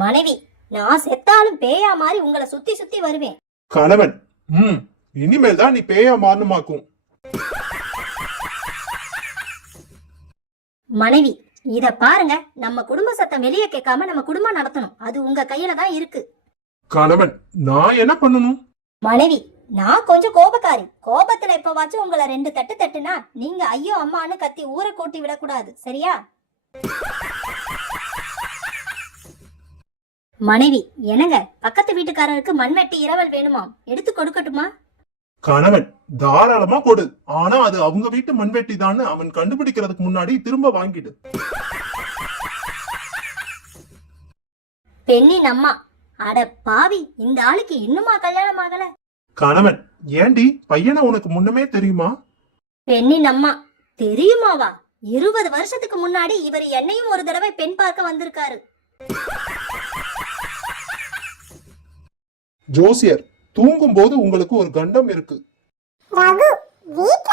மனைவி, நான் செத்தாலும் பேயா மாதிரி உங்களை சுத்தி சுத்தி வருவேன். கணவன், இனிமேல் தான் நீ பேயா மாறணுமாக்கும். மனைவி, இத பாருங்க, நம்ம குடும்ப சத்தம் வெளியே கேட்காம நம்ம குடும்பம் நடத்தணும். அது உங்க கையில தான் இருக்கு. கணவன், நான் என்ன பண்ணணும்? மனைவி, நான் கொஞ்சம் கோபக்காரி. கோபத்துல எப்பவாச்சும் உங்களை 2 தட்டு தட்டுனா நீங்க ஐயோ அம்மான்னு கத்தி ஊரை கூட்டி விடக்கூடாது, சரியா? மனைவி, என்னங்க, பக்கத்து வீட்டுக்காரருக்கு மண்வெட்டி இரவல் வேணுமாம், எடுத்து கொடுக்கட்டுமா? கணவன், தாராளமா கொடு. ஆனா அது அவங்க வீட்டு மண்வெட்டி தான் அவன் கண்டுபிடிக்கிறதுக்கு முன்னாடி திரும்ப வாங்கிடு. பெண்ணின் அம்மா, அட பாவி, இந்த ஆளுக்கு இன்னுமா கல்யாணம் ஆகல? கணவன், ஏண்டி பையனை உனக்கு முன்னமே தெரியுமா? பெண்ணின் அம்மா, தெரியுமாவா? 20 வருஷத்துக்கு முன்னாடி இவர் என்னையும் ஒரு தடவை பெண் பார்க்க வந்திருக்காரு. ஜோசியர், தூங்கும் போது உங்களுக்கு ஒரு கண்டம் இருக்கு. ரகு, வீட்ல